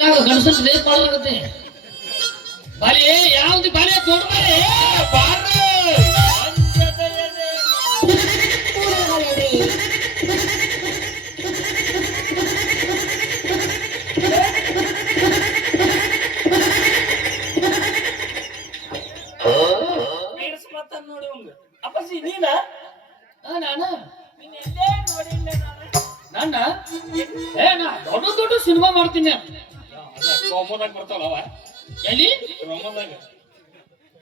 ಗಣಸನ್ rape ಮಾಡೋದಾಗತ್ತೆ ಬಾಲಿ ಯಾವ್ದು ಬಾಲಿ ದೊಡ್ಡ ಬಾಲಿ ನೋಡಿ ಒಂದು ಅಪ್ಪಸಿ ನೀನ ನಾನ ನೋಡಿಲ್ಲ ನನ್ನ ನಾ ದೊಡ್ಡ ದೊಡ್ಡ ಸಿನಿಮಾ ಮಾಡ್ತೀನಿ ರೋಮೋದಾಗ ಬರ್ತಾವಲ್ಲ ಎಲ್ಲಿ ರೋಮೋದಾಗ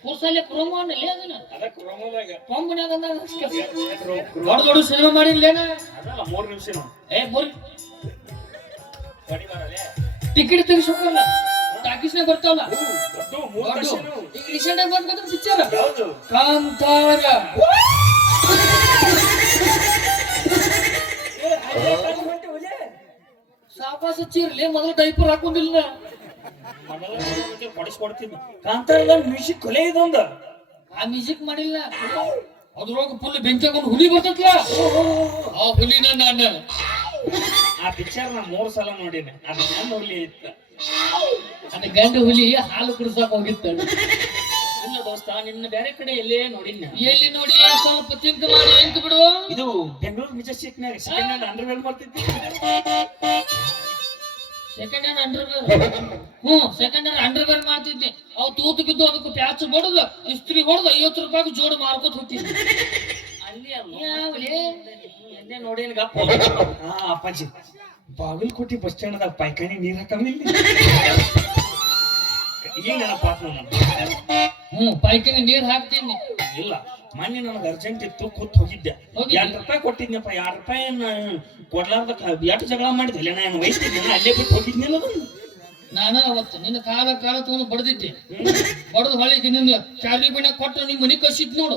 ಕೂರ್ಸಲ್ಲಿ ಕ್ರೋಮೋನಲ್ಲಿ ಅದನ್ನ ಅದಕ್ಕೆ ರೋಮೋದಾಗ ಕೊಂಬನ್ಯಾಗ ದೊಡ್ಡ ದೊಡ್ಡ ಸಿನಿಮಾ ಮಾಡಿಲ್ಲೇನ ಅದಲ್ಲ 3 ನಿಮಿಷ ಬೋಲ್ ಗಾಡಿ ಮಾಡಲೇ ಟಿಕೆಟ್ ತೆಗಿಸ್ಬೇಕಲ್ಲ ಟಾಕೀಸ್ನಾಗ ಬರ್ತಾವಲ್ಲ ದೊಡ್ಡ ಈಗ ರೀಸೆಂಟ್ ಆಗಿ ಬಂದ್ ಪಿಕ್ಚರ್ ಯಾವುದು ಕಾಂತಾರ ಸಾಪಾಸ ಚೀರ್ಲಿ ಮೊದಲು ಡೈಪರ್ ಹಾಕೊಂಡಿಲ್ಲ ಹೊಡಿಸ್ಕೊಡ್ತೀನಿ ಕಾಂತಾರದ ಮ್ಯೂಸಿಕ್ ಕೊಲೆ ಇದೊಂದು ಆ ಮ್ಯೂಸಿಕ್ ಮಾಡಿಲ್ಲ ಅದ್ರೊಳಗ ಫುಲ್ ಬೆಂಚಾಗೊಂಡು ಹುಲಿ ಬರ್ತೈತ್ಲ ಆ ಹುಲಿನ ನಾನು ಆ ಪಿಕ್ಚರ್ ನಾ 3 ಸಲ ನೋಡಿನಿ ಅದು ನನ್ನ ಹುಲಿ ಇತ್ತು ನನ್ನ ಗಂಡ ಹುಲಿ ಹಾಲು ಕುಡಿಸಾಕ ಹೋಗಿತ್ತು ಇಲ್ಲ ದೋಸ್ತ ನಿನ್ನ ಬೇರೆ ಕಡೆ ಎಲ್ಲೇ ನೋಡಿನ ಎಲ್ಲಿ ನೋಡಿ ಸ್ವಲ್ಪ ತಿಂಕ್ ಮಾಡಿ ಎಂತ ಬಿಡು ಇದು ಬೆಂಗಳೂರು ಮೆಜೆಸ್ಟಿಕ್ನಾಗ ಸೆಕೆಂಡ್ ಹ್ಯಾಂಡ್ ಅಂಡರ್ವೇರ್ ಮಾಡ್ತಿದ್ದೆ second hand underwear second hand underwear ಮಾಡ್ತಿದ್ದೆ ಅವು ತೂತು ಬಿದ್ದು ಅದಕ್ಕೆ ಪ್ಯಾಚ್ ಬಡದು ಇಸ್ತ್ರಿ ಹೊಡೆದು 50 ರೂಪಾಯಿಗೆ ಜೋಡು ಮಾರ್ಕೋತ ಹೋಗ್ತಿದ್ದೆ ಅಲ್ಲಿ ಎಲ್ಲೇ ನೋಡೇನ್ ಗಪ್ಪ ಅಪ್ಪಾಜಿ ಬಾಗಲಕೋಟೆ ಬಸ್ ಸ್ಟ್ಯಾಂಡ್ದಾಗ ಪಾಯ್ಕಾನಿ ನೀರ್ ಹಾಕಂಗಿಲ್ಲ ಈಗ ನೆನಪಾತ್ ಪಾಯ್ಕಿನ ನೀರ್ ಹಾಕ್ತೀನಿ ಇಲ್ಲ ಮೊನ್ನೆ ನನಗೆ ಅರ್ಜೆಂಟ್ ಇತ್ತು ಕೂತ್ ಹೋಗಿದ್ದೆ 2 ರೂಪಾಯಿ ಕೊಟ್ಟಿದ್ನಪ್ಪ 2 ರೂಪಾಯಿ ಕೊಡ್ಲಾರ್ದ ಎಷ್ಟು ಜಗಳ ಮಾಡಿದ್ದೆ ನಾನು ವಹಿಸ್ತಿದ್ದೆ ಅಲ್ಲೇ ಬಿಟ್ಟು ಹೋಗಿದ್ನಿಲ್ಲ ನಾನು ಅವತ್ತು ನಿನ್ನ ಕಾಲ ತಗೊಂಡು ಬಡ್ದಿದ್ದೆ ಬಡದು ಹೊಳಿಗೆ ನಿನ್ನ ಚಾರ್ಲಿ ಬಣ್ಣ ಕೊಟ್ಟು ನಿಮ್ಮ ಮನೆ ಕಳ್ಸಿದ್ ನೋಡು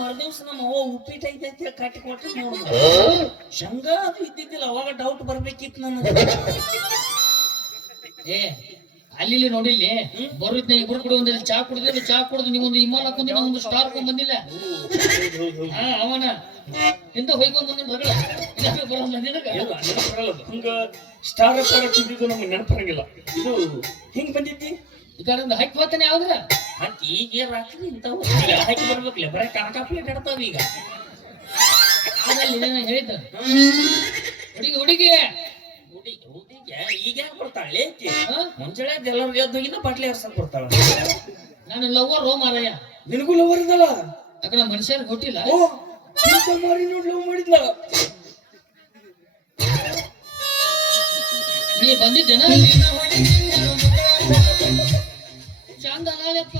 ಮರುದಿವ್ಸ ನಮ್ಮ ಅವ್ವ ಉಪ್ಪಿಟ್ಟು ಐತೆ ಕಟ್ಟಿ ಕೊಟ್ಟು ನೋಡು ಶಂಗಾ ಅದು ಇದ್ದಿದ್ದಿಲ್ಲ ಅವಾಗ ಡೌಟ್ ಬರ್ಬೇಕಿತ್ತು ನನಗೆ ಅಲ್ಲಿ ನೋಡಿಲ್ಲಿ ಬರುತ್ತ ಇಬ್ರು ಕೂಡ ಒಂದಲ್ಲಿ ಚಾ ಕುಡಿದ್ರೆ ಚಾ ಕುಡಿದು ನೀವೊಂದು ಹಿಮಾಲ ಹಾಕೊಂಡಿ ನಾವೊಂದು ಸ್ಟಾರ್ ಹಾಕೊಂಡ್ ಬಂದಿಲ್ಲ ಅವನ ಎಂತ ಹೊಯ್ಕೊಂಡ್ ಬಂದ ಬರೋಲ್ಲ ನಿನಗ ಹಂಗ ಸ್ಟಾರ್ ತಿಂದಿದ್ದು ನಮ್ಗೆ ನೆನಪರಂಗಿಲ್ಲ ಇದು ಹಿಂಗ್ ಬಂದಿದ್ದಿ ಈ ಕಡೆ ಹಕ್ಕಿ ಹೋಗ್ತಾನೆ ಯಾವ್ದ್ರ ಮತ್ ಈಗ ರಾತ್ರಿ ಇಂತಾವ ಹಾಕಿ ಬರ್ಬೇಕಲ್ಲ ಬರೀ ಕನಕ ಪ್ಲೇಟ್ ಇಡ್ತಾವ ಈಗ ಆದಲ್ಲಿ ಹೇಳಿದ್ದ ಹುಡುಗಿ ಈಗ ಯಾಕೆ ಬರ್ತಾಳೆ ಮುಂಜಾನೆ ಎಲ್ಲರೂ ಎದ್ದೋಗಿಂದ ಬಾಟ್ಲಿ ಹರ್ಸಕ್ ಬರ್ತಾಳ ನಾನು ಲವ್ವರ್ ರೋ ಮಾರಯ್ಯ ನಿನಗೂ ಲವರ್ ಇದಲ್ಲ ಯಾಕ ನಮ್ಮ ಮನುಷ್ಯರಿಗೆ ಕೊಟ್ಟಿಲ್ಲ ಮಾರಿ ನೋಡಿ ಲವ್ ಮಾಡಿದ್ಲ ನೀ ಬಂದಿದ್ದೇನ ಚಂದ ಅಲ್ಲಪ್ಪ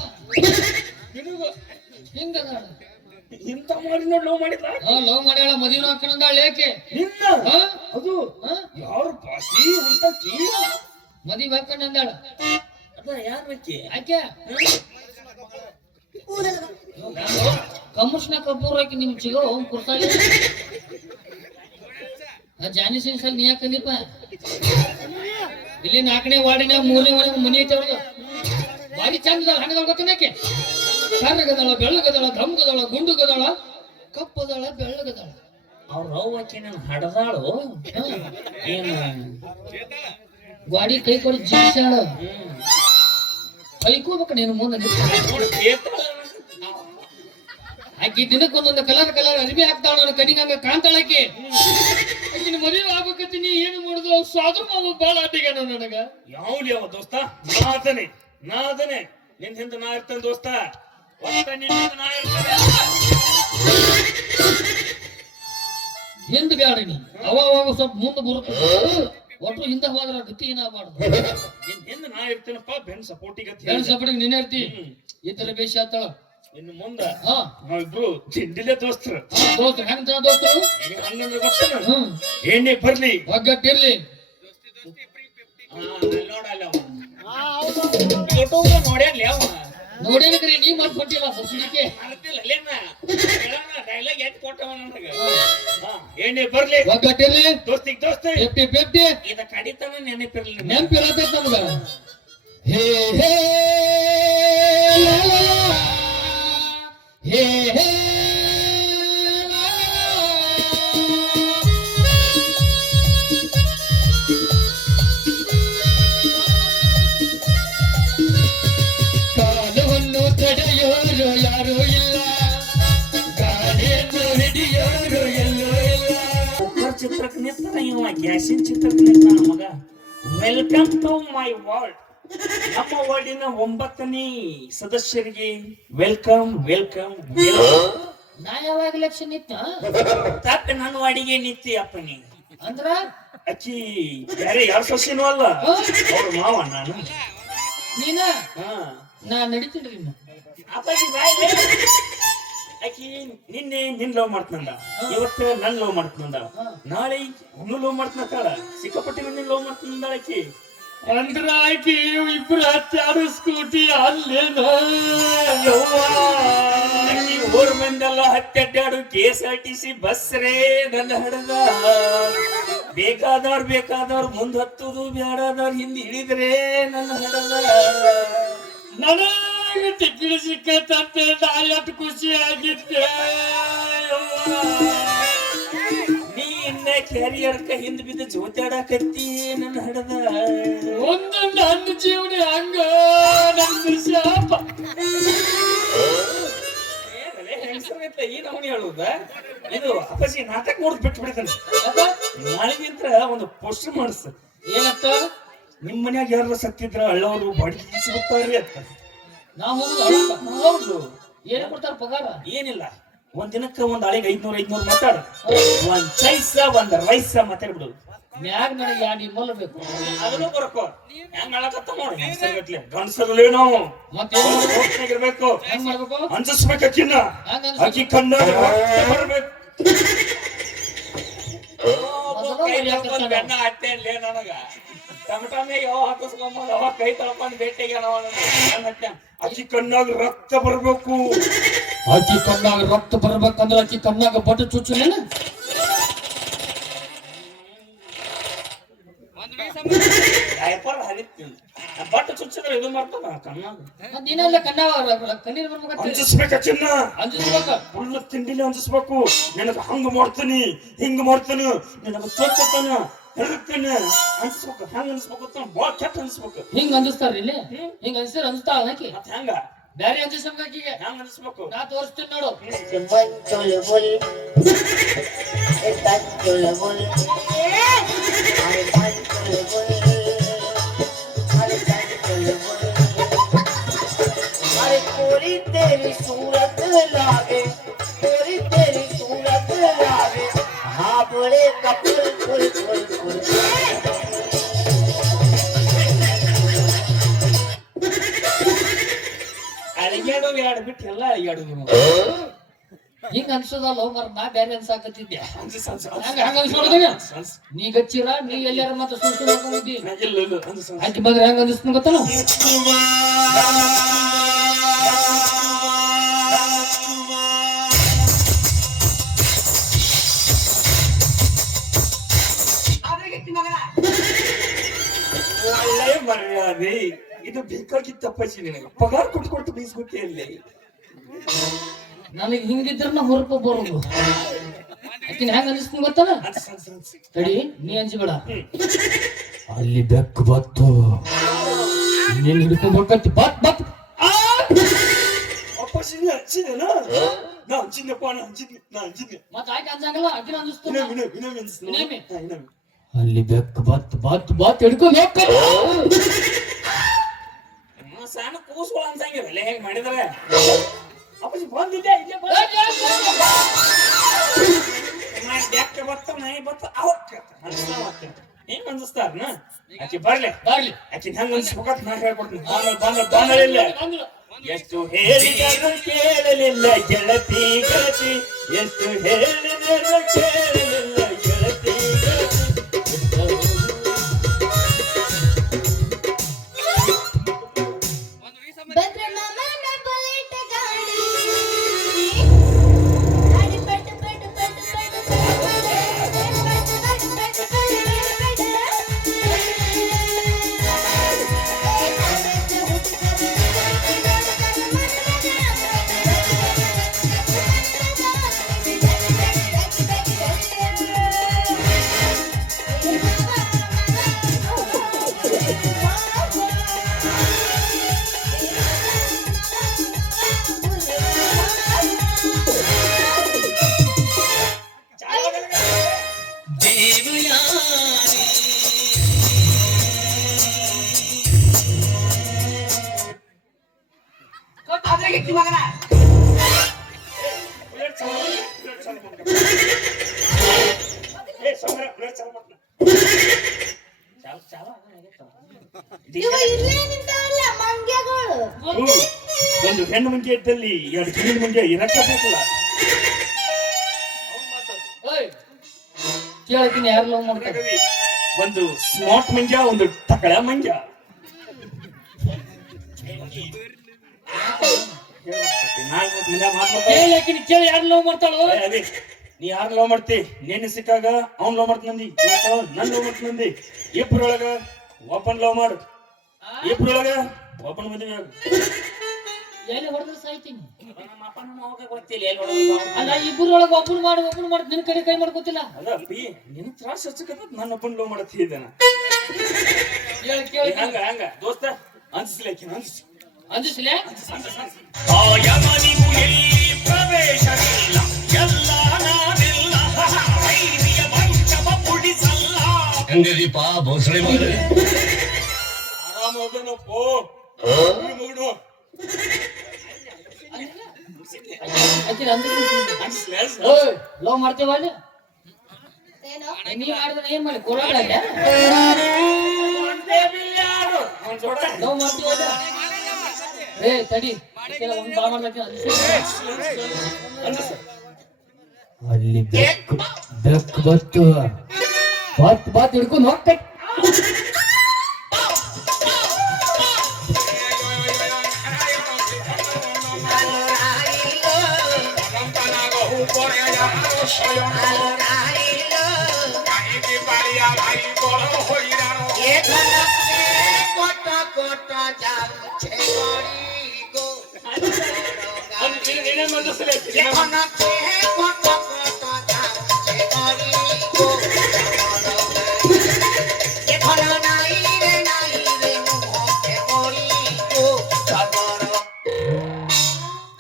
ನಿನಗ ಹೆಂಗದಾಳ ಇಂತ ಮಾರಿ ನೋಡಿ ಲವ್ ಮಾಡಿದ್ಲ ಲವ್ ಮಾಡ್ಯಾಳ ಮದುವೆ ಹಾಕೊಂಡಾಳ ಏಕೆ ನಿನ್ನ ಅದು ಯಾರ ಪಾಸಿ ಅಂತ ಕೀ ಮದುವೆ ಹಾಕೊಂಡಂದಾಳ ಅದ ಯಾರ ಬೇಕಿ ಆಕೆ ಕಮರ್ಷನ ಕಬ್ಬೂರ್ ಹಾಕಿ ನಿಮ್ ಚಿಗೋ ಕುರ್ತಾಗ ಜಾನಿ ಸಿನ್ಸಲ್ ನೀ ಯಾಕಂದಿಪ್ಪ ಇಲ್ಲಿ 4ನೇ ವಾರ್ಡಿನ 3ನೇ ವಾರ್ಡಿನ ಮನಿ ಐತೆ ಅವ್ರದ್ದು ಬಾರಿ ಚಂದ ಹಣ್ಣದಾಳ ಗೊತ್ತೇನಕ್ಕೆ ಕರ್ರಗದಾಳ ಬೆಳ್ಳಗದಾಳ ಧಮ್ಗದಾಳ ಗುಂಡುಗದಾಳ ಕಪ್ಪದಾಳ ಬೆಳ್ಳಗದಾಳ ಅವ್ರ ರವ್ವಕ್ಕೆ ನಾನು ಹಡದಾಳು ಏನು ಗಾಡಿ ಕೈ ಕೊಡಿ ಜಿಗಿಸಾಳ ಕೈಕೋಬೇಕು ನೀನು ಮುಂದೆ ಆಕಿ ದಿನಕ್ಕೊಂದೊಂದು ಕಲರ್ ಅರಿವಿ ಹಾಕ್ತಾಳ ನನ್ನ ಕಡಿಗೆ ಹಂಗ ಕಾಣ್ತಾಳಕಿ ಆಕಿನ ಮದುವೆ ಆಗ್ಬೇಕತ್ತೀನಿ ಏನು ಮಾಡುದು ಸಾಧು ಮಾವು ಬಾಳ ಆಟಿಗೆ ನನಗ ಯಾವ್ಲಿ ಅವ ದೋಸ್ತ ನಾದನೆ ನಿನ್ ಹಿಂದ ನಾ ಇರ್ತೇನೆ ದೋಸ್ತ ಹಿಂದ್ ಬ್ಯಾಡ ನೀ ಅವಾಗ ಸ್ವಲ್ಪ ಮುಂದೆ ಬರುತ್ತೆ ಒಟ್ಟು ಹಿಂದೆ ಹೋದ್ರ ಗತಿ ಏನಾಗಬಾರ್ದು ಹಿಂದ ನಾ ಇರ್ತೇನಪ್ಪ ಬೆನ್ ಸಪೋರ್ಟಿಗೆ ನೀನೇ ಇರ್ತಿ ಈ ತರ ಬೇಷ ಆತಾಳ ಇನ್ನು ಮುಂದ ನಾವಿಬ್ರು ತಿಂಡಿಲೆ ದೋಸ್ತರು ದೋಸ್ತರು ಹೆಂಗ ದೋಸ್ತರು ಹಂಗಂದ್ರೆ ಗೊತ್ತ ಎಣ್ಣೆ ಬರ್ಲಿ ಒಗ್ಗಟ್ಟಿರ್ಲಿ ನೋಡ್ಯಾನ್ಲಿ ಅವ ನೋಡೇನಕ್ರಿ ನೀ ಮಾಡ್ಕೊಟ್ಟಿಲ್ಲ ಬಸ್ಲಿಕ್ಕೆ ಡೈಲಾಗ್ ಎತ್ ಕೊಟ್ಟವ ನನಗ ಎಣ್ಣೆ ಬರ್ಲಿ ಒಗ್ಗಟ್ಟಿರ್ಲಿ ದೋಸ್ತಿಗ್ ದೋಸ್ತಿ 50-50 ಇದ ಕಡಿತನ ನೆನಪಿರ್ಲಿ ನೆನಪಿರತೈತಿ ನಮ್ಗ ಹೇ ಹೇ ಹೇ ಹೇ ಚಿತ್ರ ಇವ ಗ್ಯಾಸಿನ ಚಿತ್ರ ಮಗ. Welcome to my world. ನಮ್ಮ ವರ್ಲ್ಡಿನ 9ನೇ ಸದಸ್ಯರಿಗೆ ವೆಲ್ಕಮ್ ವೆಲ್ಕಮ್ ವೆಲ್ಕಮ್. ನಾ ಯಾವಾಗ ಎಲೆಕ್ಷನ್ ಇತ್ತ ತಾಕ ನನ್ನ ವಾಡಿಗೆ ನಿತ್ತಿ ಅಪ್ಪನಿ ಅಂದ್ರ ಅಕ್ಕಿ ಯಾರೇ ಯಾರ ಸೊಸೆನೂ ಅಲ್ಲ, ಅವ್ರ ಮಾವ ನಾನು. ನೀನ ಹಾ ನಾ ನಡಿತೀನ್ರಿ ಇನ್ನು. ಅಪ್ಪಾಜಿ ಬಾಯ್ ಬೇ. ಆಕಿ ನಿನ್ನೆ ನಿನ್ ಲವ್ ಮಾಡ್ತಂದ, ಇವತ್ತು ನನ್ ಲವ್ ಮಾಡ್ತಂದ, ನಾಳೆ ಅವನು ಲವ್ ಮಾಡ್ತಾಳ, ಸಿಕ್ಕಾಪಟ್ಟಿ ಮಂದಿ ಲವ್ ಮಾಡ್ತಂದ ಆಕಿ. ಅಂದ್ರ ಆಕಿ ಇಬ್ರು ಹತ್ತಾರು ಸ್ಕೂಟಿ ಅಲ್ಲೇನ ಆಕಿ ಊರ್ ಮಂದೆಲ್ಲ ಹತ್ತೆಡ್ಡಾಡು KSRTC ಬಸ್ ರೇ ನನ್ನ ಹಡದ. ಬೇಕಾದವ್ರು ಮುಂದ್ ಹತ್ತುದು, ಬ್ಯಾಡದವ್ರು ಹಿಂದ್ ಇಳಿದ್ರೆ ನನ್ನ ಹಡದ. ನನಗೆ ಟಿಕೆಟ್ ಸಿಕ್ಕತ್ತಂತೆ ನಾ ಎಷ್ಟು ಖುಷಿ ಆಗಿದ್ದೆ. ನೀ ಇನ್ನ ಕ್ಯಾರಿಯರ್ಕ ಹಿಂದ್ ಬಿದ್ದು ಜೋತಾಡಕತ್ತಿ ನನ್ನ ಹಡದ. ಒಂದು ನನ್ನ ಜೀವನ ಹಂಗ ನನ್ನ ಶಾಪ. ಈ ನಮೂನಿ ಹೇಳುದ ಇದು ಅಪ್ಪಾಜಿ ನಾಟಕ ನೋಡ್ ಬಿಟ್ಟು ಬಿಡ್ತಾನೆ. ನಾಳೆಗಿಂತ ಒಂದು ಪೋಸ್ಟರ್ ಮಾಡಿಸ. ಏನತ್ತ? ನಿಮ್ ಮನ್ಯಾಗ ಯಾರು ಸತ್ತಿದ್ರ ಅಳ್ಳವರು ಬಾಡಿಗೆ ಸಿಗುತ್ತಾರ್ರಿ ಅಂತ. ನಾವು ಹೌದು. ಏನ್ ಕೊಡ್ತಾರ ಪಗಾರ? ಏನಿಲ್ಲ, ಒಂದ್ ದಿನಕ್ಕ ಒಂದ್ ಹಳೆಗೆ 500 ಮಾತಾಡ, ಒಂದ್ ಚೈಸ ಒಂದ್ ರೈಸ ಮಾತಾಡ್ಬಿಡು. ಮ್ಯಾಗ ನನಗೆ ಎರಡು ನಿಮ್ಮಲ್ಲ ಬೇಕು. ಅದನ್ನು ಬರಕೋ ಹೆಂಗ್ ಹೇಳಕತ್ತ ನೋಡಿ. ಗಂಡಸರಲ್ಲೇನೋ ಇರ್ಬೇಕು, ಹೆಂಗ್ ಮಾಡ್ಬೇಕು? ಅಂಜಿಸ್ಬೇಕು ಅಕ್ಕಿನ. ಅಕ್ಕಿ ಕಣ್ಣಾಗ ಬರ್ಬೇಕು. ಬೆನ್ನ ಹತ್ತೇನ್ಲೇ ನನಗ ಟಮಟಮೆ ಯಾವ ಹಾಕಿಸ್ಕೊಂಬಂದ್ ಅವ ಕೈ ತಳ್ಕೊಂಡ್ ಭೇಟಿಗೆ ಅಕ್ಕಿ ಕಣ್ಣಾಗ ರಕ್ತ ಬರ್ಬೇಕು. ಅಕ್ಕಿ ಕಣ್ಣಾಗ ರಕ್ತ ಬರ್ಬೇಕಂದ್ರ ಅಕ್ಕಿ ಕಣ್ಣಾಗ ಬಟ್ಟು ಚುಚ್ಚಲೇನ? ಡೈಪರ್ ಹರಿತೀನಿ, ಬಟ್ಟು ಚುಚ್ಚಿದ್ರೆ ಇದು ಮಾಡ್ತಾನ ಕಣ್ಣಾಗ. ನೀನಲ್ಲ ಕಣ್ಣಾಗ ಕಣ್ಣೀರ್ ಬರ್ಬೇಕಂತ ಅಂಜಿಸ್ಬೇಕ ಚಿನ್ನ, ಅಂಜಿಸ್ಬೇಕ. ಫುಲ್ ತಿಂಡಿಲಿ ಅಂಜಿಸ್ಬೇಕು. ನಿನಗ ಹಂಗ ಮಾಡ್ತೀನಿ, ಹಿಂಗ ಮಾಡ್ತಾನ, ನಿನಗ ಚೊಚ್ಚತಾನ ಹೆರುತ್ತಾನ ಅನ್ಸ್ಬೇಕು. ಹೆಂಗ ಅನ್ಸ್ಬೇಕು? ಬಾಳ್ ಕೆಟ್ಟ ಅನ್ಸ್ಬೇಕು. ಹಿಂಗ ಅಂಜಿಸ್ತಾರ ಇಲ್ಲಿ? ಹಿಂಗ ಅನ್ಸಿದ್ರೆ ಅನ್ಸ್ತಾಳ ಆಕಿ? ಮತ್ ಹೆಂಗ ಬ್ಯಾರೆ ಅಂಜಿಸ್ಬೇಕು ಆಕಿಗೆ. ಹೆಂಗ ಅನ್ಸ್ಬೇಕು? ನಾ ತೋರಿಸ್ತೀನಿ ನೋಡು. कोरी तेरी सूरत लागे, कोरी तेरी सूरत लागे, हाँ बोले कपुल फुल फुल फुल. ಅಳಿಗಾಡು ಎರಡು ಬಿಟ್ಟು ಎಲ್ಲ ಅಳಿಗಾಡುದು. ಹಿಂಗ ಅನ್ಸೋದಲ್ಲ ಮರ, ನಾ ಬ್ಯಾರೆ ಅನ್ಸಾಕತ್ತಿದ್ದೆ. ಅಂಜಿಸ್ ಹಂಗ ಅನ್ಸ್ಕೊಳ್ತೀವಿ. ನೀ ಗಚ್ಚಿರ, ನೀ ಎಲ್ಲಾರ ಮತ್ತೆ ಸುಳ್ಳು ಹಾಕೊಂಡಿದ್ದಿ. ಆಕಿ ಬಂದ್ರೆ ಹೆಂಗ ಅನ್ಸ್ತೀನಿ ಗೊತ್ತಲ್ಲ? ಒಳ್ಳೆ ಮರ್ಯಾದೆ ಇದು ಬೇಕಾಗಿತ್ತಪ್ಪಚ್ಚಿ. ನಿನಗೆ ಪಗಾರ ಕೊಟ್ಟು ಬೀಸ್ಬಿಟ್ಟೆ ಅಲ್ಲಿ. ನನಗೆ ಹಿಂಗಿದ್ರ ಹೊರಪ ಬರೋದು. ಆಕಿನ ಹೆಂಗ ಅನಿಸ್ತೀನಿ ಗೊತ್ತಲ್ಲ? ತಡಿ, ನೀ ಅಂಜಬೇಡ. ಅಲ್ಲಿ ಬೆಕ್ಕು ಬತ್ತು ನೀನ್ ಹಿಡ್ಕೊಂಡ್ ಹೋಗತ್ತಿ. ಬತ್ ಬತ್ ಮತ್ತ ಆಕೆ ಅಂಜಂಗಲ್ಲ, ಆಕಿನ ಅನಿಸ್ತೀನಿ. ಅಲ್ಲಿ ಬೆಕ್ಕು ಬತ್ ಬತ್ ಬತ್ ಹಿಡ್ಕೊಂಡ್ ಹೋಗ್ಕ. ಸಣ್ಣ ಕೂಸ್ಗಳು ಅನ್ಸಂಗಿರಲ್ಲ ಹೆಂಗ್ ಮಾಡಿದ್ರೆ. ಅಪ್ಪಾಜಿ ಬಂದಿದ್ದೆ ಇಲ್ಲೇ ಹೆಂಗ್ ಅನ್ಸ್ತಾರನ ಆಕಿ ಬರ್ಲಿ ಬರ್ಲಿ. ಆಕಿನ ಹೆಂಗ್ ಅನ್ಸ್ಬೇಕಂತ ನಾ ಹೇಳ್ಕೊಡ್ತೀನಿ. ಬಾಂಧಳಿಲ್ಲ ಎಷ್ಟು ಹೇಳಿದರು ಕೇಳಲಿಲ್ಲ ಗೆಳತಿ ಗೆಳತಿ, ಎಷ್ಟು ಹೇಳಿದರು ಕೇಳಲಿಲ್ಲ ಗೆಳತಿ देवया ಐತಿ ಮಗನ ಪ್ಲೇಟ್ ಚಾಲು ಮಾಡು. ಏ ಸಮರ ಪ್ಲೇಟ್ ಚಾಲು ಮಾಡು. ಚಾಲು ಇವ ಇಲ್ಲೇ ನಿಂತಾವಲ್ಲ ಮಂಗ್ಯಗಳು. ಒಂದು ಹೆಣ್ಣು ಮಂಗೆ ಇದ್ದಲ್ಲಿ ಎರಡು ಗಂಡಿನ ಮಂಗೆ ಇರಕ್ಕ ಬೇಕಲ್ಲ. ಕೇಳ್ತೀನಿ ಯಾರು ಲವ್ ಮಾಡ್ತಾರೆ ಒಂದು ಸ್ಮಾರ್ಟ್ ಮಂಜ ಒಂದು ತಕಳ ಮಂಜ. ಕೇಳಿ ಯಾರು ಲವ್ ಮಾಡ್ತಾಳು ಅದೇ ನೀ ಯಾರು ಲವ್ ಮಾಡ್ತಿ? ನೇನೆ ಸಿಕ್ಕಾಗ ಅವ್ನ್ ಲವ್ ಮಾಡ್ತಂದಿ, ನನ್ ಲವ್ ಮಾಡ್ತಂದಿ. ಇಬ್ರೊಳಗ ಒಬ್ಬನ್ ಲವ್ ಮಾಡು, ಇಬ್ರೊಳಗ ಒಬ್ಬನ ಮದುವೆ ಆಗು. ಎಲ್ಲಿ ಹೊಡೆದ್ರೆ ಸಾಯ್ತೀನಿ. ನಮ್ಮ ಅಪ್ಪನ ಮಗ ಗೊತ್ತಿಲ್ಲ ಎಲ್ಲಿ ಹೊಡೆದು. ಅಲ್ಲ ಇಬ್ಬರೊಳಗ ಒಬ್ಬನು ಮಾಡಿ ನಿನ್ ಕಡೆ ಕೈ ಮಾಡ್ಕೊತಿಲ್ಲ. ಅಲ್ಲ ಅಪ್ಪಿ ನಿನ್ ತ್ರಾಸ ಹಚ್ಚಕತ್ತ ನನ್ನ ಒಬ್ಬನ್ ಲವ್ ಮಾಡತ್ತಿ ಇದ್ದಾನ. ಕೇಳಿ ಹಂಗ ದೋಸ್ತ ಅನ್ಸ್ಲಿಕ್ಕೆ ಅಂಜಿಸ್ಲೆ ಹೆಂಗದೀಪ ಭೋಸಳೆ ಮಾಡ್ರಿ ಆರಾಮ ಹೋದನಪ್ಪೋ ಮಗನು. ಲವ್ ಮಾಡ್ತೇವ ಅಲ್ಲಿ ಏನೋ ನೀವ್ ಮಾಡಿದ್ರೆ ಏನ್ ಮಾಡಿ ಕೊಡೋಣ ಲವ್ ಮಾಡ್ತೀವಲ್ಲ. ಏ ತಡಿ ಒಂದ್ ಬಾ ಮಾಡ್ಲಕ್ಕೆ ಅಲ್ಲಿ ಬೆಕ್ಕು ಬತ್ತು ಬಾತ್ ಹಿಡ್ಕೊಂಡು ಹೋಗ್ತೈ.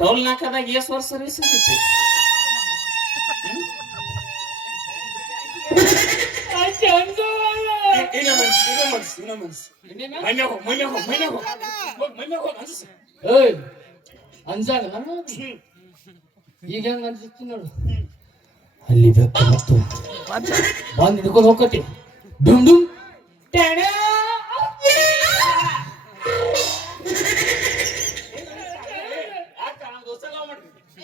ಟೋಲ್ ನಾಕದಾಗ ಎಷ್ಟು ವರ್ಷ ಸರ್ವಿಸ್ ಇರುತ್ತೆ? ಅನ್ಸಾಗ ಈಗ ಹೆಂಗ ಅನ್ಸುತ್ತಿ ನೋಡು. ಅಲ್ಲಿ ಬೆಕ್ಕು ಮತ್ತು ಬಂದ್ ಹಿಡ್ಕೊಂಡು ಹೋಗ್ಕತಿ ಡುಮ್ ಡುಮ್ ಟ್ಯಾಡ.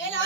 ಏನೋ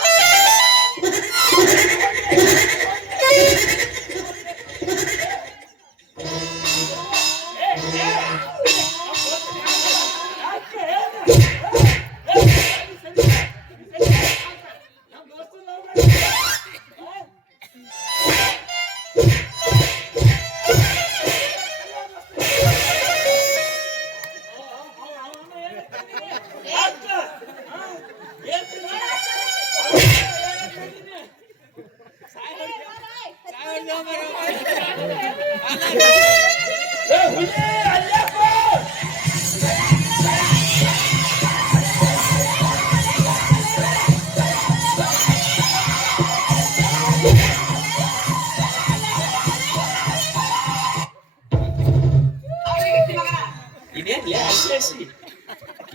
ಇದೇನ್ಲೇ ಹಸಿ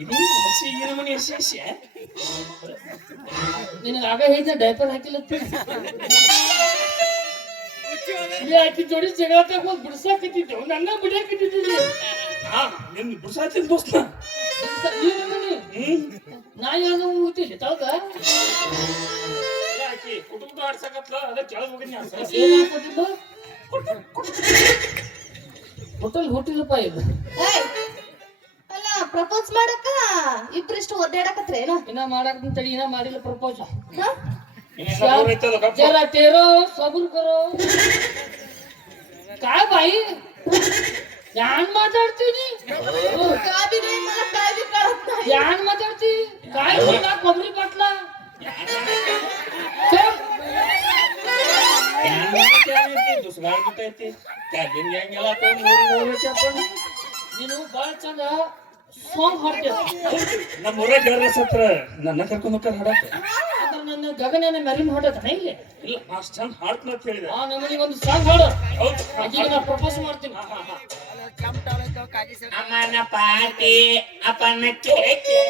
ಇದೇ ಹಸಿ ಈ ನಮೂನಿ ಹಸಿ ನಿನಗೆ ಆಗ ಹೇಳಿದ ಡೈಪರ್ ಹಾಕಿಲ್ಲ ಆಕಿ ಜೋಡಿ ಜಗಳ ತಗೊಂಡ್ ಬಿಡ್ಸಾಕತ್ತಿದ್ದೆವು ನನ್ನ ಬಿಡಾಕತ್ತಿದ್ದೆ. ನಿನ್ ಬಿಡ್ಸಾತಿನ್ ದೋಸ್ತ ನಾ ಏನೋ ಊತಿಲ್ಲ ತಳಗ ಆಕಿ ಕುಟುಂಬ ಆಡ್ಸಕತ್ಲ ಅದ ಕೆಳಗ್ ಹೋಗಿದ್ನಿ ಏನ್ ಹಾಕೋತಿದ್ದು ಹೋಟೆಲ್ ಹೋಟಿಲ್ಲಪ್ಪ ಇದು. ಏಯ್ ಅಲ್ಲ ಪ್ರಪೋಸ್ ಮಾಡಕ ಇಬ್ರಿಷ್ಟು ಒದ್ದಾಡಕತ್ರೇನು? ಇನ್ನ ಮಾಡಕ್ ತಡಿ ಇನ್ನ ಮಾಡಿಲ್ಲ ಪ್ರಪೋಸ್. ಹಾ? जरा तेरो सब्र करो काय बाई यान माताडती का बी नाही मला काय बी कळत नाही. यान माताडती काय बोलला कोबरी पाटला दुसरा येते कॅबिन गँग गेला तो मोरच्या पण ನೀನು ಬಾಳ ಚಂದ ಸಾಂಗ್ ಹಾಡ್ತೇವೆ. ನಮ್ಮ ಊರ ಜರ್ರಸ್ ಹತ್ರ ನನ್ನ ಕರ್ಕೊಂಡು ಹೋಗ್ತಾರೆ ಹಾಡಕ್ಕೆ. ಅಂದ್ರೆ ನನ್ನ ಗಗನ ಮೆರಿನ್ ಹೊಟ್ಟದ ಇಲ್ಲಿ ಇಲ್ಲ ಅಷ್ಟು ಚಂದ ಹಾಡ್ತೀನಿ ಅಂತ ಹೇಳಿದೆ. ಆ ನಮ್ಮನಿಗೆ ಒಂದು ಸಾಂಗ್ ಹಾಡು ಹೌದು ಈಗ ನಾ ಪ್ರಪೋಸ್ ಮಾಡ್ತೀನಿ. ಅಮ್ಮನ ಪಾಟಿ ಅಪ್ಪನ ಕೇಕೆ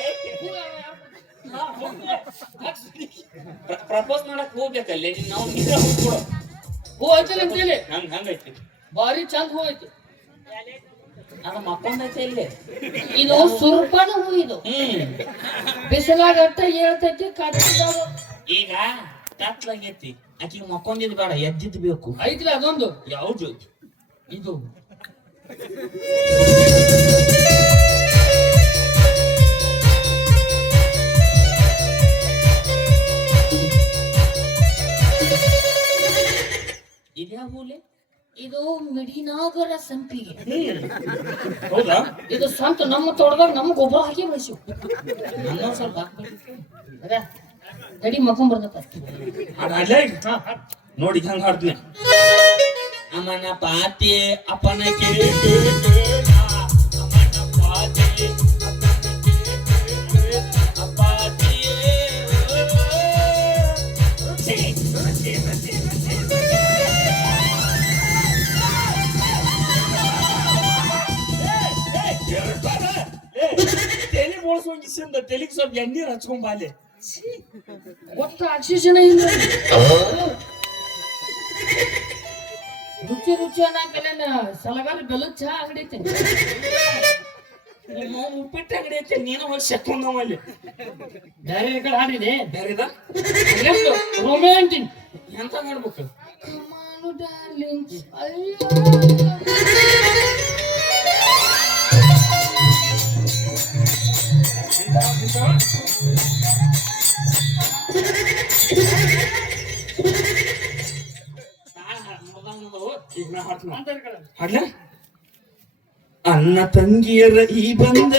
ಪ್ರಪೋಸ್ ಮಾಡಕ್ ಹೋಗ್ಬೇಕಲ್ಲಿ ನಾವು ಇದ್ರೆ ಹೋಗ್ಬಿಡು. ಹೂ ಐತಲ್ಲ ಅಂತೇಳಿ ಹಂಗೈತಿ. ಭಾರಿ ಚಂದ ಹೂ ಐತಿ. ಅದು ಮಕ್ಕೊಂದೈತೆ ಇಲ್ಲಿ. ಇದು ಸುರ್ಪನ ಹೂ ಇದು. ಬಿಸಿಲಾಗ ಅಟ್ಟ ಹೇಳ್ತೈತಿ ಕಟ್ಟಿದಾಗ ಈಗ ಕತ್ಲಾಗೈತಿ. ಆಕಿಗೆ ಮಕ್ಕೊಂದಿದ್ ಬೇಡ, ಎದ್ದಿದ್ ಬೇಕು. ಐತ್ಲ ಅದೊಂದು ಯಾವ್ದು ಇದು ಇದ್ಯಾವ ಹೂಲೆ? ಇದು ಮಿಡಿನಾಗರ ಸಂಪಿಗೆ. ಹೌದಾ? ಇದು ಸ್ವಂತ ನಮ್ಮ ತೋಟದಾಗ ನಮ್ಮ ಗೊಬ್ಬರ ಹಾಕಿ ಬೆಳೆಸಿವು. ನನ್ನೊಂದ್ ಸ್ವಲ್ಪ ಹಾಕ್ಬೇಕು. ಅದ ತಡಿ ಮಕ್ಕೊಂಡ್ ಬರ್ತೈತ. ಅಲ್ಲೇ ನೋಡಿ ಹಂಗ ಹಾಡ್ತೀನಿ. ಅಮ್ಮನ ಪಾತಿ ಅಪ್ಪನ ಕೇಳಿ ಅಮ್ಮನ ಪಾತಿ ತೆಲಿ ಬೋಳ್ಸೋಂಗಿಸಿಂದ ತೆಲಿಗೆ ಸ್ವಲ್ಪ ಎಣ್ಣೀರ್ ಹಚ್ಕೊಂಬಾಲೆ. ಒಟ್ಟು ಆಕ್ಸಿಜನ್ ಇಲ್ಲ. ರುಚಿ ರುಚಿ ಅನ್ನಕಲ್ಲ ಸಲಗಾರ ಬೆಲ್ಲದ ಚಹಾ ಅಂಗಡಿ ಐತೆ. ನಿಮ್ಮ ಉಪ್ಪಿಟ್ಟು ಅಂಗಡಿ ಐತೆ, ನೀನು ಹೋಗಿ ಸೆಕೊಂಡವಲ್ಲಿ ಬೇರೆ ಕಡೆ ಹಾಡಿದೆ ಬೇರೆದ ರೊಮ್ಯಾಂಟಿಕ್ ಎಂತ ಮಾಡ್ಬೇಕು? ಕಮಾನು ಡಾರ್ಲಿಂಗ್. ಅಯ್ಯೋ ಅನ್ನ ತಂಗಿಯರ ಈ ಬಂದ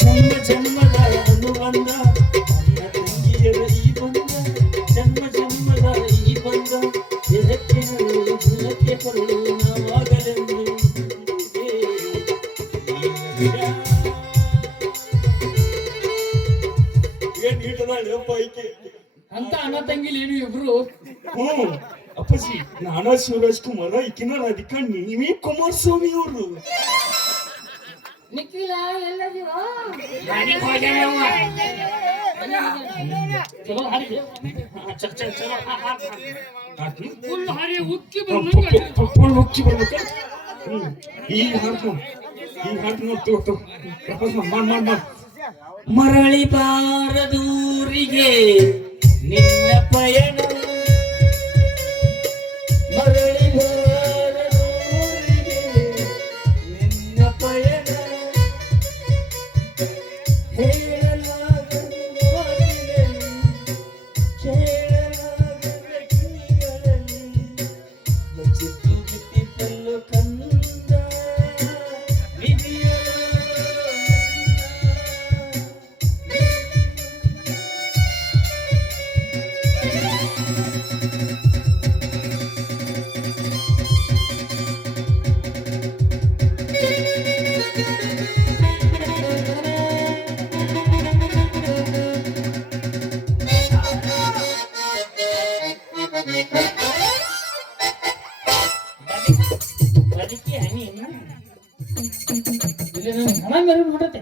ಜನ್ಮ ಜನ್ಮದ ಅನುಬಂಧ. ಅನ್ನ ತಂಗಿಯರ ಈ ಬಂದ ಜನ್ಮ ಜನ್ಮದ ಈ ಬಂಧ. ದಿನಕ್ಕೆ ಬರಲು ನಾವಾಗಲೆಂದು ಅಂತ ಅಣ್ಣ ತಂಗಿಲಿ ಏನು ಇಬ್ರು. ಅಪ್ಪಜಿ, ನಾನಾ ಶಿವರಾಜ್ ಕುಮಾರ, ಈಕಿನ ರಾಧಿಕಾ, ನೀವೇ ಕುಮಾರಸ್ವಾಮಿ ಅವರು. ನಿಖಿಲ ಎಲ್ಲದಿವ ಚಲೋ ಹಾಡಿದೆ. ಫುಲ್ ಹಾರಿ ಉಕ್ಕಿ ಫುಲ್ ಉಕ್ಕಿ ಬರ್ಬೇಕ. ಈ ಹಾಡ್ತು ಮಾಡ್ ಮರಳಿ ಬಾರದೂರಿಗೆ ನಿನ್ನ ಪಯಣ. ಮರಳಿ ಬಾರದೂರಿಗೆ ನಿನ್ನ ಪಯಣ. ಹೇಳಲಾಗದ ಮಾತಿನಲ್ಲಿ, ಕೇಳಲಾಗದ ಕಿವಿಗಳಲ್ಲಿ ಬಚ್ಚಿಟ್ಟು ಬಿಟ್ಟಿದ್ದಲ್ಲೋ ಕಂದ ವಿಧಿಯ. ಹಣ ಮೇರೆ ನೋಡತ್ತೆ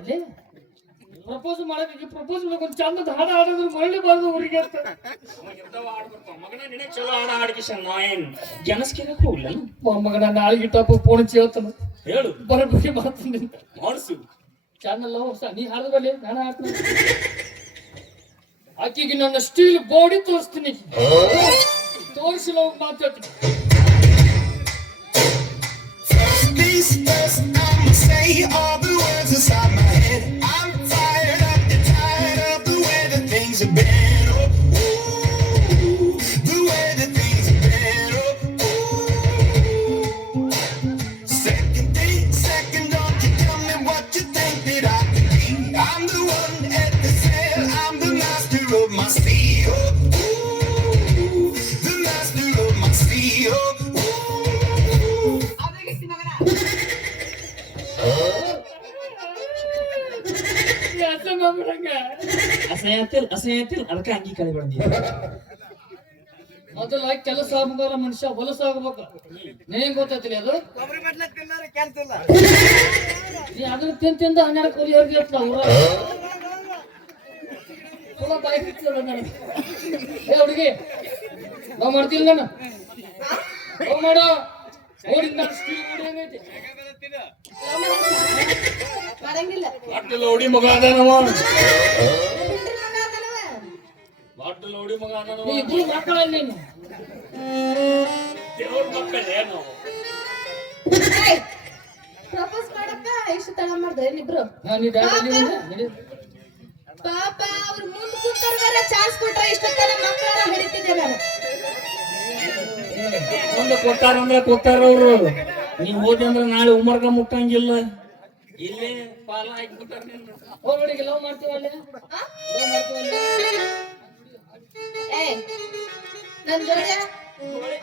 ಪ್ರಪೋಸ್ ಮಾಡಕ್ಕೆ. ಪ್ರಪೋಸ್ ಮಾಡಕ್ಕೆ ಒಂದು ಚಂದದ ಹಾಡು ಹಾಡಿದ್ರೆ ಒಳ್ಳೆ ಬಾರ್ದು ಊರಿಗೆ ಅಂತ ಮಗನ ನಿನಗೆ ಚಲೋ ಹಾಡ ಹಾಡ್ಕಿಶನ್ ನಾಯನ್ ಜನಸ್ಕಿರಕ್ಕೆ ಹೋಗ್ಲ ಮಗನ ನಾಳೆಗೆ ಟಾಪ್ ಫೋನ್ ಹೇಳ್ತಾನ. ಹೇಳು ಬರಬೇಕು ಮಾಡ್ತೀನಿ ಮಾಡಿಸು. ಚಾನಲ್ ಹೊಸ ನೀ ಹಾಡ್ದ ಬಲ್ಲಿ ನಾನು ಹಾಡ್ತೀನಿ. ಆಕಿಗೆ ನನ್ನ ಸ್ಟೀಲ್ ಬಾಡಿ ತೋರಿಸ್ತೀನಿ. ತೋರಿಸಿಲ್ಲ ಮಾತಾಡ್ತೀನಿ. I'ma say all the words inside my head. I'm tired of the way that things have been. Oh, ooh, the way that things have been. Oh, ooh. Second, don't you tell me what you think that I can be. I'm the one at the sail. I'm the master of my sea. Oh, ooh, the master of my sea. Oh, ooh. ಅಸಹ್ಯತಿಲ್ ಅದಕ್ಕೆ ಅಂಗಿ ಕಳೆ ಬಂದಿ. ಮೊದಲ ಕೆಲಸ ಆಗಬಾರ ಮನುಷ್ಯ ಹೊಲಸ ಆಗ್ಬೇಕು. ನೀನ್ ಗೊತ್ತೈತಿಲ್ಲ ಅದು ನೀ ಅದನ್ನ ತಿಂದ 12 ಕೋರಿ ಅವ್ರಿಗೆ ಊರ ಪುನಃ ಬಾಯಿ ಬಿಡ್ತಿಲ್ಲ ನನಗೆ. ಏ ಹುಡುಗಿ ನಾವ್ ಮಾಡ್ತಿಲ್ಲ ನಾನು ಹೋಗ್ ಮಾಡು ಓಡಿದ್ ನಾನು ಸ್ಟೀಲ್ ಓಡಿ ಹೆಂಗೈತಿ ಮಾಡಂಗಿಲ್ಲ ಬಾಟಲ್ ಓಡಿ ಮಗ ಅದಾನವ ಬಿಡ್ರಿ ಮಗ ಅದನವ. ಬಾಟಲ್ ಓಡಿ ಮಗ ಅದಾನವ ನೀ ಇಬ್ರು ಮಕ್ಕಳಲ್ಲಿ ನೀನು ದೇವ್ರ ಮಕ್ಕಳೇನು ಪ್ರಪೋಸ್ ಮಾಡಕ್ಕ ಇಷ್ಟು ತಡ ಮಾಡಿದ್ರೆ ನಿಬ್ರು ನಾನು ಈ ದಾರಿಯಲ್ಲಿ ನಡಿ. ಪಾಪ ಅವ್ರ ಮುಂದ್ ಕೂತಾರ ಚಾನ್ಸ್ ಕೊಟ್ರೆ ಇಷ್ಟೊತ್ತನ ಮಕ್ಕಳ ಹಿಡಿತಿದ್ದೆ ನಾನು. ಮುಂದೆ ಕೊಟ್ಟಾರ ಅವ್ರು ನೀವ್ ಹೋದಿ ಅಂದ್ರ ನಾಳೆ ಉಮರ್ಗ ಮುಟ್ಟಂಗಿಲ್ಲ ಇಲ್ಲೇ ಪಾಲ ಹಾಕ್ಬಿಟ್ಟಾರ ಹೋಗ್ ಹುಡುಗಿ ಲವ್ ಮಾಡ್ತೀವಲ್ಲೇ ಆ? ಲವ್ ಮಾಡ್ತೀವಲ್ಲೇ ಏ ನನ್ ಜೋಡಿ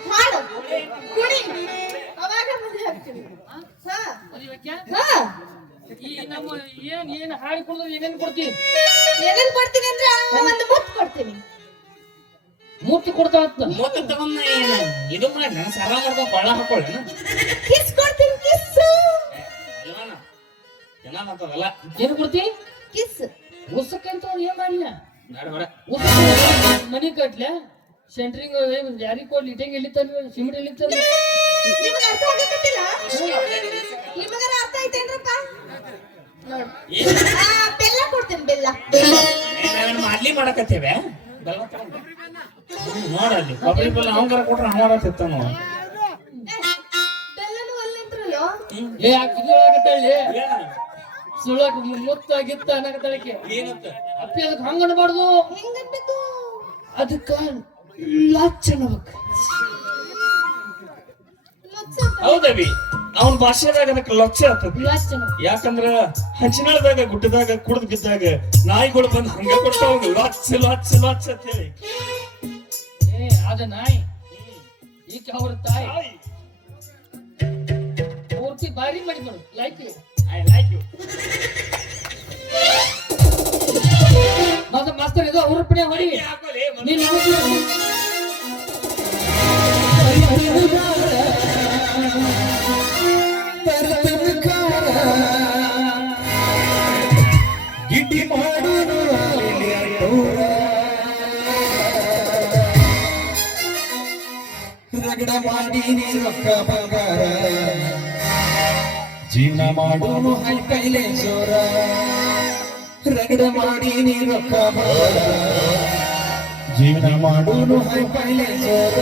ಹಾಡು ಕುಡಿ ಅವಾಗ ಮದುವೆ ಆಗ್ತೀನಿ. ಹಾ ಮದುವೆಕ್ಕೆ ಹಾ ಈ ನಮ್ಮ ಏನ್ ಹಾಡಿ ಕೊಡೋದು ಏನೇನ್ ಕೊಡ್ತೀವಿ ಏನೇನ್ ಕೊಡ್ತೀನಿ ಅಂದ್ರೆ ಒಂದು ಮುತ್ತು ಕೊಡ್ತೀನಿ. ಮೂರ್ತಿ ಕೊಡ್ತಾ ಅಂತ ಮೊತ್ತ ತಗೊಂಡ ಇದು ಮಾಡಿ ನಾನು ಸರ ಮಾಡ್ಕೊಂಡ್ ಬಳ್ಳ ಹಾಕೊಳ್ಳೇನ ಕಿಸ್ ಕೊಡ್ತೀನಿ ಕಿಸ್ ಏನಾಗ್ತದಲ್ಲ ಏನ್ ಕೊಡ್ತಿ ಕಿಸ್. ಉಸಕ್ಕೆ ಅಂತ ಅವ್ನು ಏನ್ ಮಾಡ್ಲ ಬೇಡ ಬೇಡ ಮನಿ ಕಟ್ಲೆ ಸೆಂಟ್ರಿಂಗ್ ಯಾರಿಗ್ ಕೊಡ್ಲಿ ಇಟ್ಟಂಗ್ ಎಲ್ಲಿತಾರ ಸಿಮೆಂಟ್ ಎಲ್ಲಿತಾರ ನಿಮಗೆ ಅರ್ಥ ಆಗಕತ್ತಿಲ್ಲ ನಿಮಗಾರ ಅರ್ಥ ಐತೇನ್ರಪ್ಪ ನೋಡು ಬೆಲ್ಲ ಕೊಡ್ತೀನಿ ಬೆಲ್ಲ. ನಾವೇನ್ ಮಾಡ್ಲಿ ಮಾಡಕತ್ತೇವೆ ಬೆಲ್ಲ ತಗೊಂಡು ನೋಡಲ್ಲಿ ಕೊಬ್ಬರಿ ಬೆಲ್ಲ ಅವಂಗಾರ ಕೊಟ್ರೆ ಅವಾರ ತಿತ್ತಾನ ಬೆಲ್ಲನು ಅಲ್ಲಂತ್ರಲ್ಲೋ ಏ ಇದು ಹೇಳಕತ್ತಾಳಿ ಸುಳಕ್ ಮುತ್ತ ಗಿತ್ತ ಅನ್ನಕತ್ತಾಳಕ್ಕೆ ಏನಂತ ಅಪ್ಪಿ ಅದಕ್ಕೆ ಹಂಗ ಅನ್ಬಾರ್ದು ಹೆಂಗನ್ಬೇಕು ಅದಕ್ಕ ಲಾಚ್ ಅನ್ನಬೇಕು ಲೊಚ್ಚ ಹೌದವಿ ಅವನ ಭಾಷೆದಾಗ ಅದಕ್ಕೆ ಲಕ್ಷ ಆಗ್ತದೆ ಲಾಚ್ ಅನ್ನಬೇಕು ಯಾಕಂದ್ರ ಹಂಚಿನಾಳದಾಗ ಗುಡ್ಡದಾಗ ಕುಡ್ದು ಬಿದ್ದಾಗ ನಾಯಿಗಳು ಬಂದು ಹಂಗ ಕೊಡ್ತಾವ ಲಾಚ್ ಲಾಚ್ ಲಾಚ್ ಅಂತ ಹೇಳಿ ಏ ಅದ ನಾಯಿ ಈಕೆ ಅವ್ರ ತಾಯಿ ಪೂರ್ತಿ ಬಾರಿ ಮಾಡಿದ್ರು like you I like you ಮಾಸ್ತರ್ ಇದು ಅವ್ರ ಪಡೆ ಹೊಡಿ ನೀನ್ ಗಿಡ್ಡಿ ಮಾಡೋನು ರಗಡ ಮಾಡಿ ನೀ ರೊಕ್ಕ ಬಂಗಾರ ಜೀವನ ಮಾಡೋನು ಹೈ ಕೈಲೆ ಜೋರ ರಗಡ ಮಾಡಿ ನೀ ರೊಕ್ಕ ಬಂಗಾರ ಜೀವನ ಮಾಡೋನು ಹೈ ಕೈಲೆ ಜೋರ